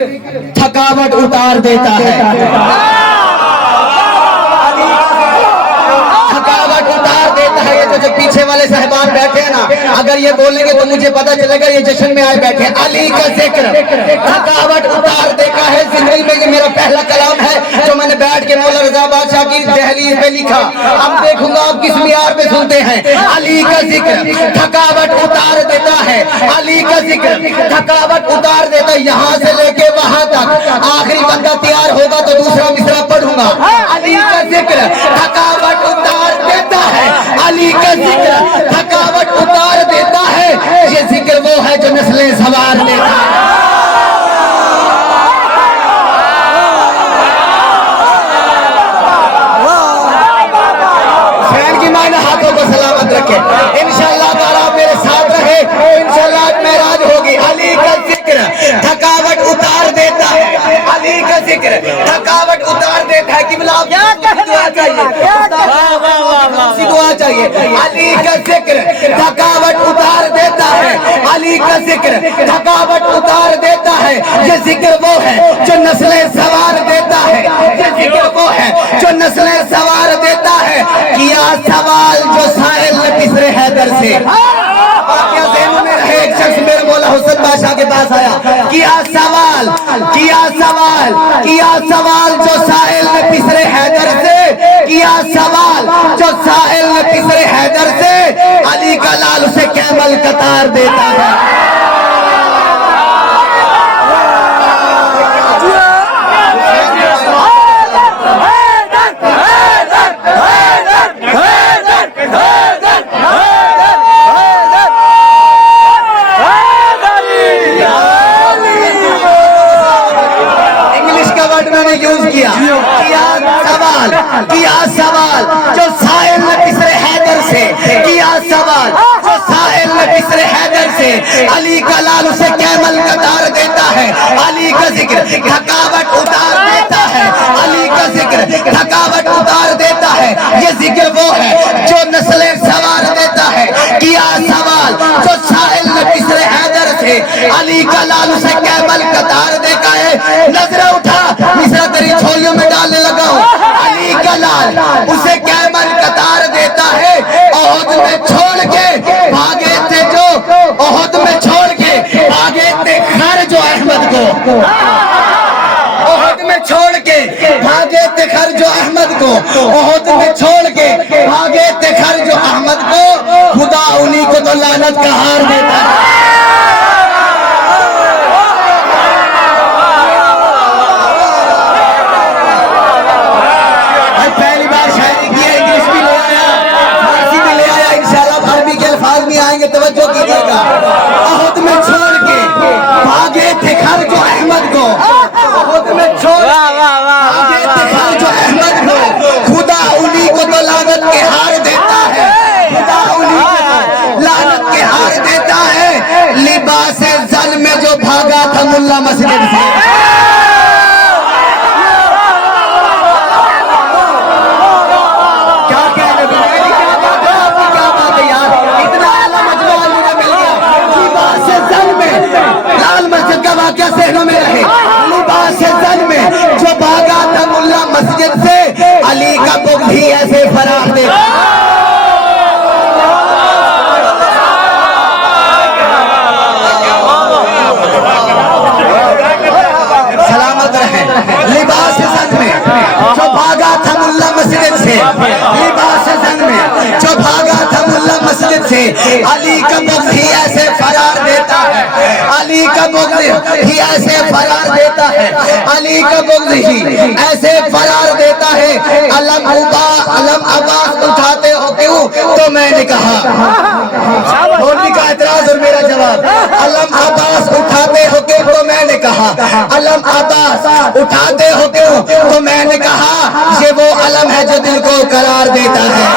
थकावट उतार देता है, थकावट उतार देता है। ये जो पीछे वाले साहबान बैठे हैं ना, अगर ये बोलेंगे तो मुझे पता चलेगा ये जश्न में आए बैठे। अली का जिक्र थकावट उतार देता है। जिंदगी में ये मेरा पहला कलाम है जो मैंने बैठ के मौला रजा बादशाह की दहलीज पे लिखा। अब देखूंगा आप किस मियार पे सुनते हैं। अली का जिक्र थकावट उतार देता है, अली का जिक्र थकावट उतार देता है। यहाँ से लेके वहां तक आखिरी बंदा तैयार होगा तो दूसरा मिसरा पढ़ूंगा। अली का जिक्र थकावट उतार देता है, अली का जिक्र थकावट उतार देता है। ये जिक्र वो है जो नस्लें सवार देता है। फैन की मायने हाथों को सलामत रखे। इंशाअल्लाह ताला मेरे साथ रहे, इंशाअल्लाह मेराज होगी। अली का जिक्र थकावट उतार देता है, अली का जिक्र थकावट उतार देता है। किबला क्या दुआ चाहिए, दुआ चाहिए। अली का जिक्र थकावट उतार देता है, अली का जिक्र थकावट उतार देता है। ये जिक्र वो है जो नस्लें सवार देता है, ये जिक्र वो है जो नस्लें सवार देता है। किया सवाल जो साहिल ने पिसरे हैदर से, क्या ज़हन में रहे। एक शख्स मेरे मौला हुसैन बादशाह के पास आया, किया सवाल, किया सवाल, किया सवाल जो साहिल ने पिसरे हैदर से, किया सवाल जो साहिल ने पिसरे हैदर से। अली का लाल उसे कैमल कतार देता है। यूज किया, किया सवाल जो साहिल ने पिसरे हैदर से, किया सवाल जो साहिल ने पिसरे हैदर से। अली का लाल उसे कैमल कतार देता है, अली का जिक्र थकावट उतार देता है, अली का जिक्र थकावट उतार देता है। ये जिक्र वो है जो नस्लें सवार देता है। किया सवाल जो साहिल ने पिसरे हैदर से, अली का लाल उसे कैमल कतार देता है। नजर उठा मिसरा तेरी झोलियों में डालने लगा हूं। अली का लाल उसे कैमल कतार देता है। ओहद में छोड़ के भागे थे जो, ओहद में छोड़ के भागे थे खर जो अहमद को, ओहद में छोड़ के भागे थे खर जो अहमद को, ओहद में छोड़ के भागे थे खर जो अहमद को। खुदा उन्हीं को तो लानत का हार देता है। तवज्जो कीजिएगा। ओहद में छोड़ के भागे थे खर जो अहमद को, ओहद में छोड़ के भागे थे खर जो अहमद को। खुदा उन्हीं को तो लानत के हार देता है, खुदा उन्हीं को लानत के हार देता है। लिबास जन में जो भागा था मुल्ला मस्जिद से, क्या सहनों में रहे। लिबास जन में जो भागा था मुल्ला मस्जिद से, अली का बुग़्ज़ भी ऐसे फरार दे। सलामत रहे। लिबास जन में जो भागा था मुल्ला मस्जिद से, लिबास जन में जो भागा था मुल्ला मस्जिद से। अली का बुग़्ज़ भी ऐसे फरार देता है, अली का बुग़्ज़ ही ऐसे फरार देता है, अली का बुग़्ज़ ही ऐसे फरार देता है। अलम अब्बास उठाते हो क्यों, तो मैंने कहा, मौलवी का एतराज और मेरा जवाब। अलम अब्बास उठाते हो क्यों, तो मैंने कहा, अलम अब्बास उठाते हो क्यों, तो मैंने कहा ये वो अलम है जो दिल को करार देता है,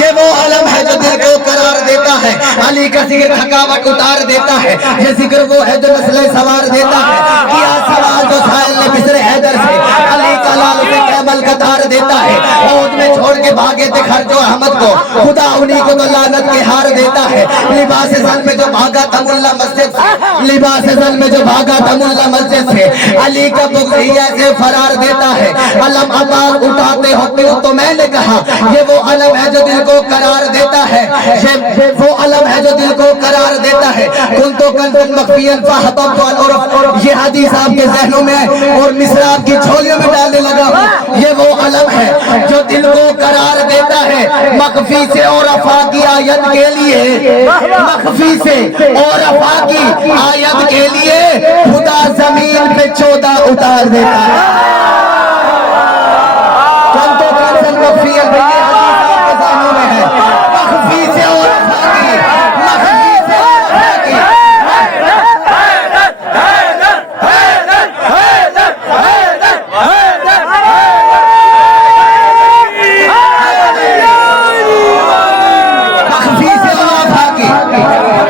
ये वो अलम है जो दिल को करार देता है। अली का जिक्र थकावट उतार देता है। ये जिक्र वो है जो नस्लें सवार देता है। किया सवाल जो साहिल ने पिसरे हैदर से, अली का लाल उसे कैमल कतार देता है। ओहद में छोड़ के کے بھاگے تھے خرج و احمد کو، خدا انہی کو تو لعنت کے ہار دیتا ہے۔ لباس زن میں جو بھاگا تھا ملا مسجد سے، لباس زن میں جو بھاگا تھا ملا مسجد سے، علی کا بغضیہ سے فرار دیتا ہے۔ علم عباس اٹھاتے ہو کیوں؟ تو میں نے کہا یہ وہ علم ہے جو دل کو قرار دیتا ہے، یہ وہ علم ہے جو دل کو قرار دیتا ہے۔ کن تو کن مخفیاً فاحببت ان عرف، یہ حدیث آپ کے ذہنوں میں اور مصر آپ کی جھولیوں میں ڈالنے لگا ہوں۔ یہ وہ علم ہے جو دل کو قرار دیتا ہے، مخفی سے اور افا کی آیت کے لیے، مخفی سے اور افا کی آیت کے لیے خدا زمین پہ 14 اتار دیتا ہے۔ کن تو کن مخفیاً، یہ حدیث آپ کے ذہنوں میں ہے، مخفی سے اور افا کی، مخفی سے اور افا کی۔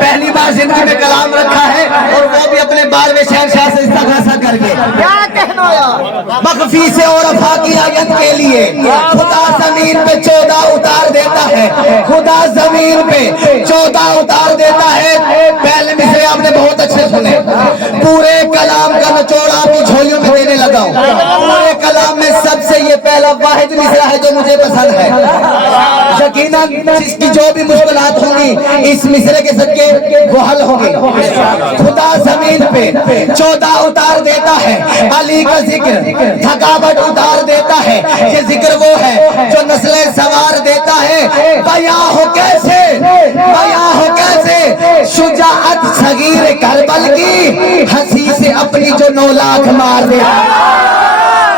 پہلی بار زندگی میں کلام رکھا ہے اور وہ بھی اپنے بار میں شہنشاہ سے استغاثہ کر کے، کیا کہنا یار، مخفی سے اور افا کی آیت کے لیے خدا زمین پہ 14 اتار دیتا ہے، خدا زمین پہ 14 اتار دیتا ہے۔ پہلے مصرے آپ نے بہت اچھے سنے، پورے کلام کا نچوڑ آپ کی جھولیوں میں دینے لگا ہوں۔ پورے کلام میں سب سے یہ پہلا واحد مصرا ہے جو مجھے پسند ہے، یقیناً جس کی جو بھی مشکلات ہوں گی اس مصرے کے صدقے وہ حل ہوں گی۔ خدا زمین پہ 14 اتار دیتا ہے، علی کا ذکر تھکاوٹ اتار دیتا ہے۔ یہ ذکر وہ ہے جو نسلیں سوار دیتا ہے۔ بیاں ہو کیسے، بیاں ہو کیسے شجاعت صغیر کربل کی، ہنسی سے اپنی جو 9 لاکھ مار دیتا ہے۔